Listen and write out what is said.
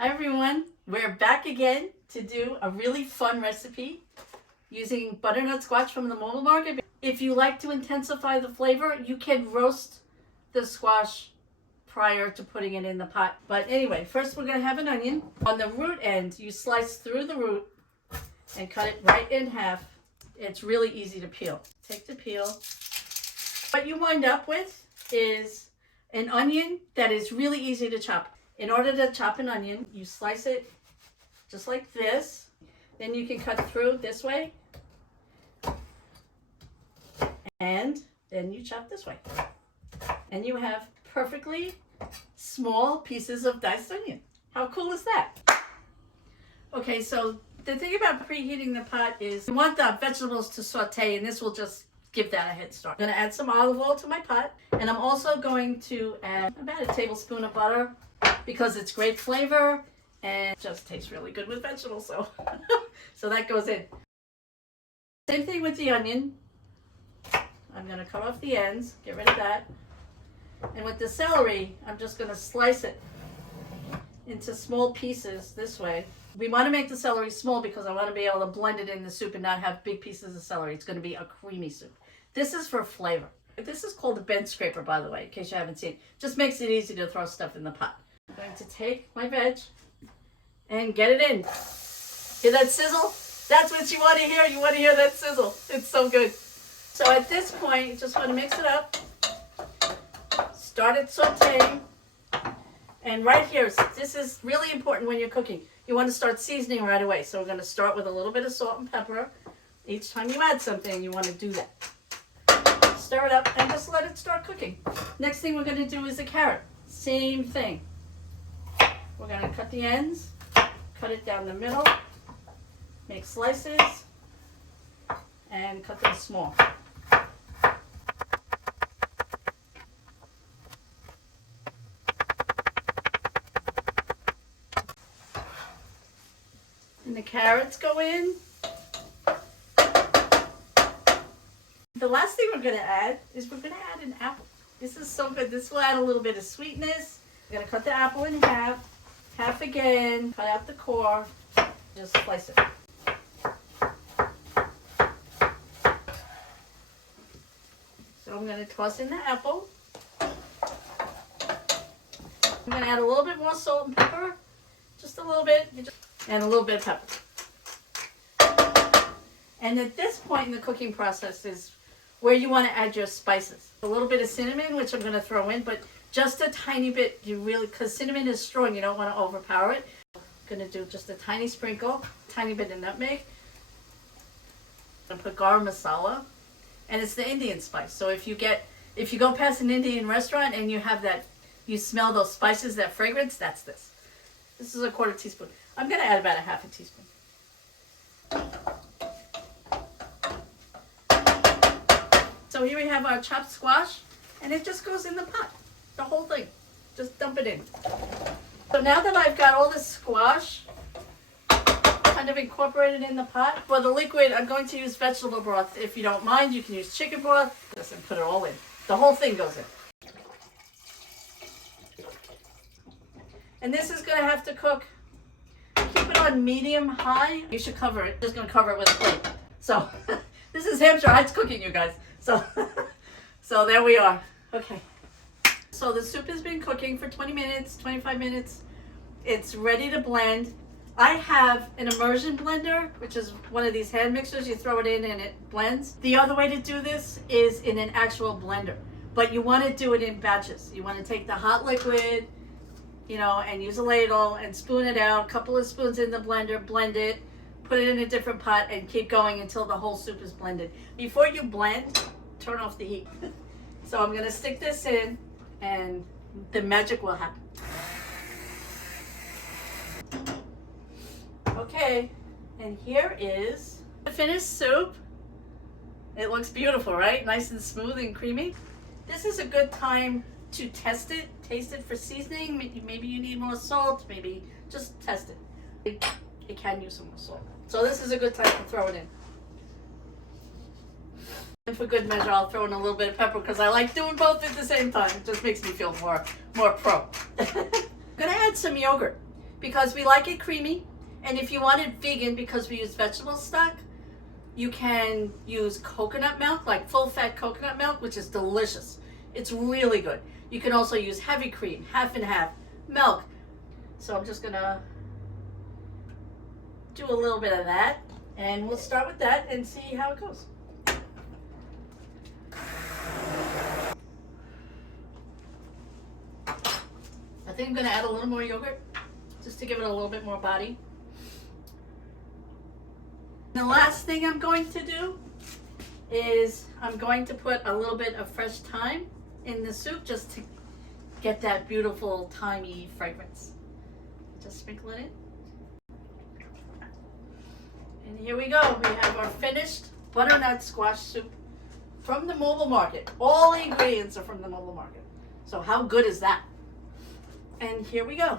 Hi everyone, we're back again to do a really fun recipe using butternut squash from the mobile market. If you like to intensify the flavor, you can roast the squash prior to putting it in the pot. But anyway, first we're going to have an onion. On the root end, you slice through the root and cut it right in half. It's really easy to peel. Take the peel. What you wind up with is an onion that is really easy to chop. In order to chop an onion, you slice it just like this. Then you can cut through this way. And then you chop this way. And you have perfectly small pieces of diced onion. How cool is that? Okay, so the thing about preheating the pot is you want the vegetables to saute, and this will just give that a head start. I'm going to add some olive oil to my pot, and I'm also going to add about a tablespoon of butter because it's great flavor and it just tastes really good with vegetables. So that goes in. Same thing with the onion. I'm going to cut off the ends, get rid of that. And with the celery, I'm just going to slice it into small pieces this way. We want to make the celery small because I want to be able to blend it in the soup and not have big pieces of celery. It's going to be a creamy soup. This is for flavor. This is called a bench scraper, by the way, in case you haven't seen. Just makes it easy to throw stuff in the pot. I'm going to take my veg and get it in. Hear that sizzle? That's what you want to hear. You want to hear that sizzle. It's so good. So at this point, you just want to mix it up. Start it sauteing. And right here, this is really important when you're cooking. You want to start seasoning right away. So we're going to start with a little bit of salt and pepper. Each time you add something, you want to do that. Stir it up and just let it start cooking. Next thing we're going to do is the carrot. Same thing. We're going to cut the ends, cut it down the middle, make slices, and cut them small. And the carrots go in. The last thing we're going to add is we're going to add an apple. This is so good. This will add a little bit of sweetness. We're going to cut the apple in half, half again, cut out the core, just slice it. So I'm going to toss in the apple. I'm going to add a little bit more salt and pepper, just a little bit, and a little bit of pepper. And at this point in the cooking process is where you want to add your spices. A little bit of cinnamon, which I'm going to throw in, but just a tiny bit, because cinnamon is strong, you don't want to overpower it. I'm going to do just a tiny sprinkle, tiny bit of nutmeg. I'm going to put garam masala, and it's the Indian spice. So if you go past an Indian restaurant and you have that, you smell those spices, that fragrance, that's this. This is a 1/4 teaspoon. I'm going to add about a 1/2 teaspoon. So here we have our chopped squash, and it just goes in the pot, the whole thing. Just dump it in. So now that I've got all the squash kind of incorporated in the pot, for the liquid, I'm going to use vegetable broth. If you don't mind, you can use chicken broth. Just and put it all in. The whole thing goes in. And this is going to have to cook. Keep it on medium-high. You should cover it. Just going to cover it with a plate. So this is Hampshire Heights cooking, you guys. So there we are. Okay. So the soup has been cooking for 20 minutes, 25 minutes. It's ready to blend. I have an immersion blender, which is one of these hand mixers. You throw it in and it blends. The other way to do this is in an actual blender. But you want to do it in batches. You want to take the hot liquid, and use a ladle and spoon it out. A couple of spoons in the blender, blend it, put it in a different pot, and keep going until the whole soup is blended. Before you blend, turn off the heat. So I'm going to stick this in, and the magic will happen. Okay, and here is the finished soup. It looks beautiful, right? Nice and smooth and creamy. This is a good time to test it, taste it for seasoning. Maybe you need more salt, maybe just test it. It can use some more salt. So this is a good time to throw it in. And for good measure, I'll throw in a little bit of pepper because I like doing both at the same time. It just makes me feel more pro. I'm gonna add some yogurt. because we like it creamy. And if you want it vegan, because we use vegetable stock, you can use coconut milk, like full fat coconut milk, which is delicious. It's really good. You can also use heavy cream, half and half, milk. So I'm just gonna do a little bit of that, and we'll start with that and see how it goes. I think I'm gonna add a little more yogurt, just to give it a little bit more body. The last thing I'm going to do is I'm going to put a little bit of fresh thyme in the soup, just to get that beautiful thymy fragrance. Just sprinkle it in. And here we go. We have our finished butternut squash soup from the mobile market. All the ingredients are from the mobile market. So how good is that? And here we go.